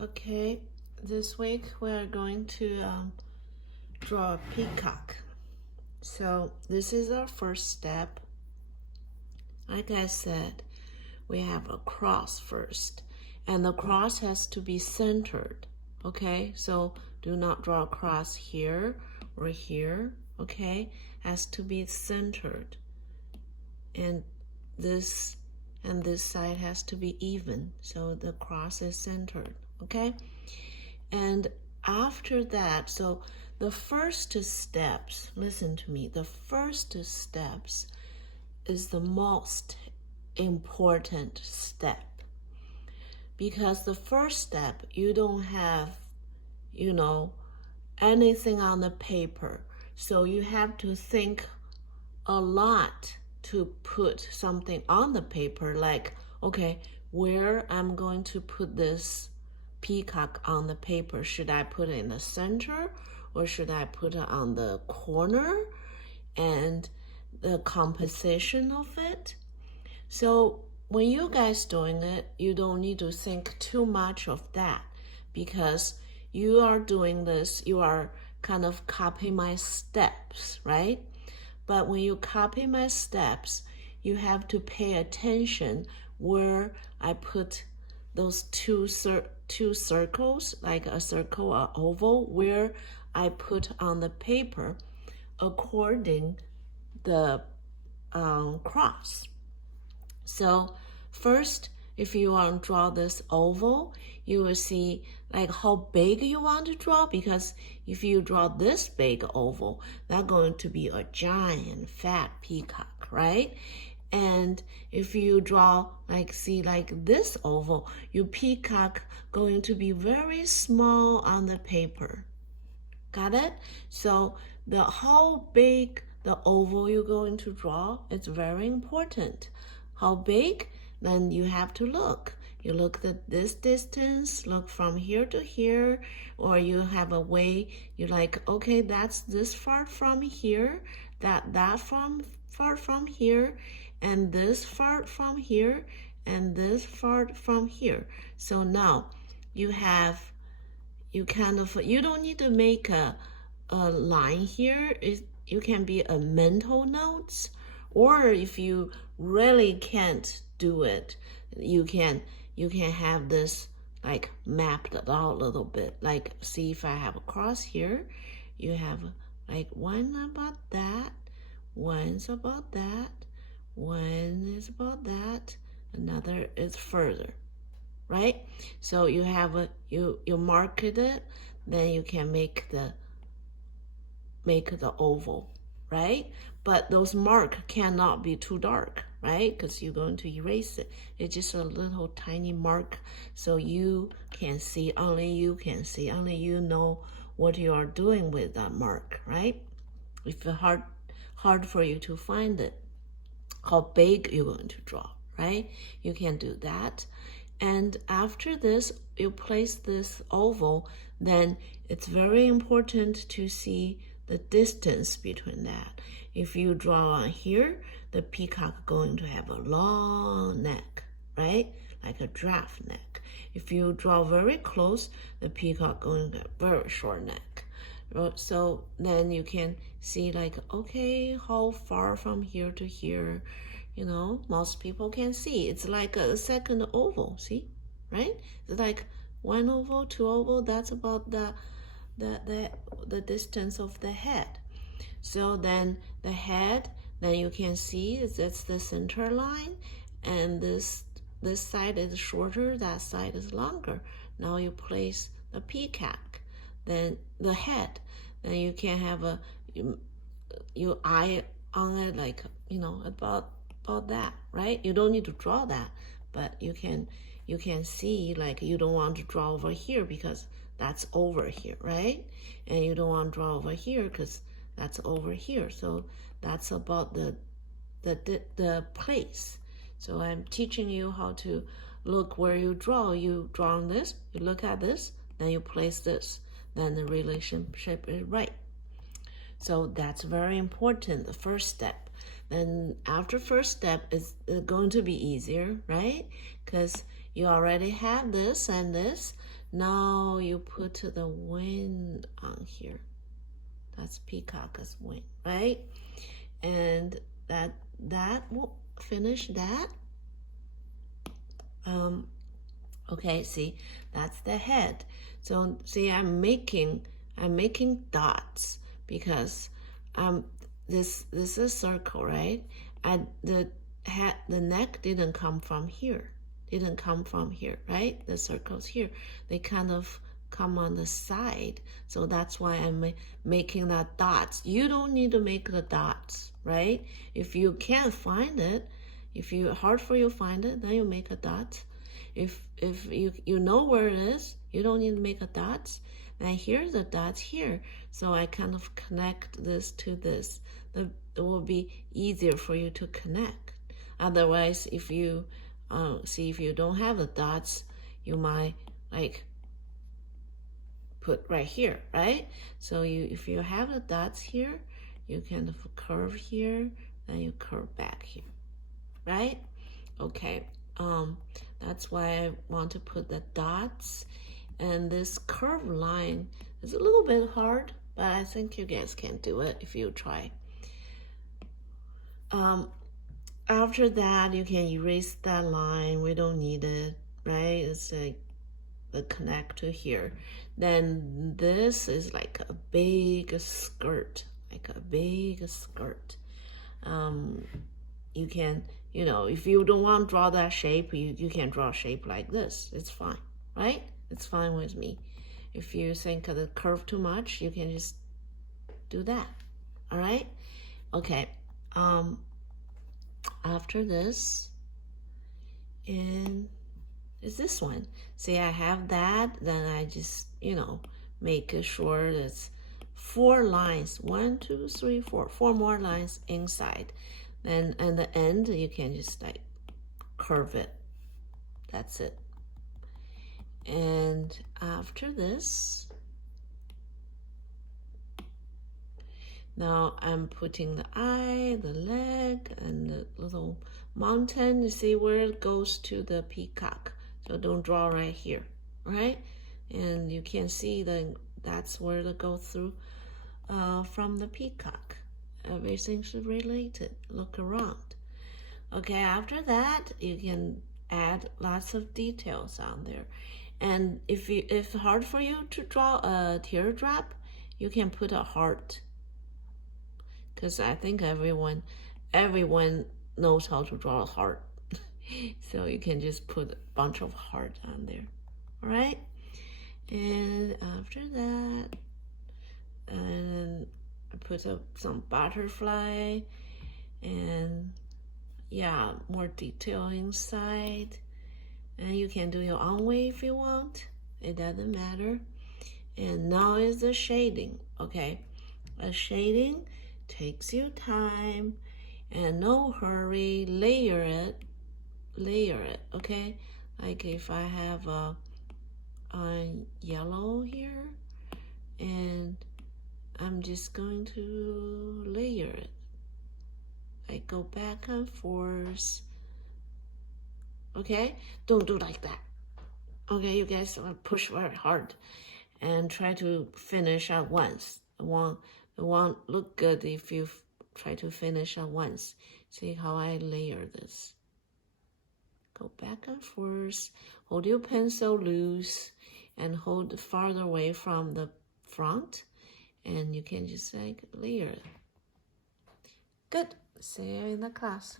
Okay, this week we are going to draw a peacock. So this is our first step. Like I said, we have a cross first, and the cross has to be centered. Okay, so do not draw a cross here or here. Okay, has to be centered, and this side has to be even, so the cross is centered. Okay, and after that, so the first steps, listen to me, the first steps is the most important step, because the first step, you don't have, anything on the paper, so you have to think a lot to put something on the paper, like, okay, where I'm going to put this peacock on the paper. Should I put it in the center, or should I put it on the corner, and the composition of it? So when you guys doing it, you don't need to think too much of that, because you are doing this, you are kind of copying my steps, right? But when you copy my steps, you have to pay attention where I put those two circles, like a circle or oval, where I put on the paper according the cross. So first, if you want to draw this oval, you will see like how big you want to draw, because if you draw this big oval, that's going to be a giant fat peacock, right? And if you draw like this oval, your peacock going to be very small on the paper. Got it? So how big the oval you're going to draw is very important. How big? Then you have to look. You look at this distance, look from here to here, or you have a way, you're like, okay, that's this far from here, that far from here, and this far from here, and this far from here. So now you don't need to make a line here. You can be a mental notes, or if you really can't do it, you can have this like mapped out a little bit. Like, see, if I have a cross here, you have like one about that, one's about that, one is about that, another is further, right? So you have you marked it, then you can make the oval, right? But those mark cannot be too dark, right? Because you're going to erase it. It's just a little tiny mark, so you can see, only you can see, only you know what you are doing with that mark, right? If it's hard for you to find it, how big you're going to draw, right? You can do that. And after this, you place this oval, then it's very important to see the distance between that. If you draw on here, the peacock going to have a long neck, right? Like a giraffe neck. If you draw very close, the peacock going to have a very short neck. So then you can see like, okay, how far from here to here, most people can see. It's like a second oval, see, right? It's like one oval, two oval, that's about the distance of the head. So then the head, then you can see that's the center line, and this side is shorter, that side is longer. Now you place the peacock, then the head, then you can have your eye on it, like, about that, right? You don't need to draw that, but you can see, like, you don't want to draw over here because that's over here, right? And you don't want to draw over here because that's over here. So that's about the place. So I'm teaching you how to look where you draw. You draw on this, you look at this, then you place this, then the relationship is right. So that's very important, the first step. Then after first step, it's going to be easier, right? Because you already have this and this. Now you put the wing on here. That's peacock's wing, right? And that will finish that. Okay, see, that's the head. So see, I'm making dots because this is a circle, right? And the neck didn't come from here. Right? The circles here, they kind of come on the side. So that's why I'm making that dots. You don't need to make the dots, right? If you can't find it, if you hard for you to find it, then you make a dot. If you know where it is, you don't need to make a dots. Now here's the dots here. So I kind of connect this to this. It will be easier for you to connect. Otherwise, if you if you don't have the dots, you might like put right here, right? So if you have the dots here, you kind of curve here, then you curve back here, right? Okay, that's why I want to put the dots. And this curved line is a little bit hard, but I think you guys can do it if you try. After that, you can erase that line. We don't need it, right? It's like the connector here. Then this is like a big skirt, You can, if you don't want to draw that shape, you can draw a shape like this. It's fine, right? It's fine with me. If you think of the curve too much, you can just do that, all right? Okay, after this, and is this one. See, I have that, then I just, make sure it's 4 lines. 1, 2, 3, 4. 4 more lines inside. Then at the end, you can just like curve it. That's it. And after this, now I'm putting the eye, the leg, and the little mountain. You see where it goes to the peacock. So don't draw right here, right? And you can see that's where it goes through from the peacock. Everything's related. Look around. Okay, after that, you can add lots of details on there. And if it's hard for you to draw a teardrop, you can put a heart. Because I think everyone knows how to draw a heart. So you can just put a bunch of heart on there. All right? And after that, and I put up some butterfly and yeah, more detail inside. And you can do your own way if you want. It doesn't matter. And now is the shading, okay? A shading takes you time and no hurry. Layer it, okay? Like if I have a yellow here, and I'm just going to layer it. I go back and forth. Okay, don't do like that. Okay, you guys push very hard and try to finish at once. It won't look good if you try to finish at once. See how I layer this. Go back and forth. Hold your pencil loose and hold farther away from the front. And you can just like layer it. Good. See you in the class.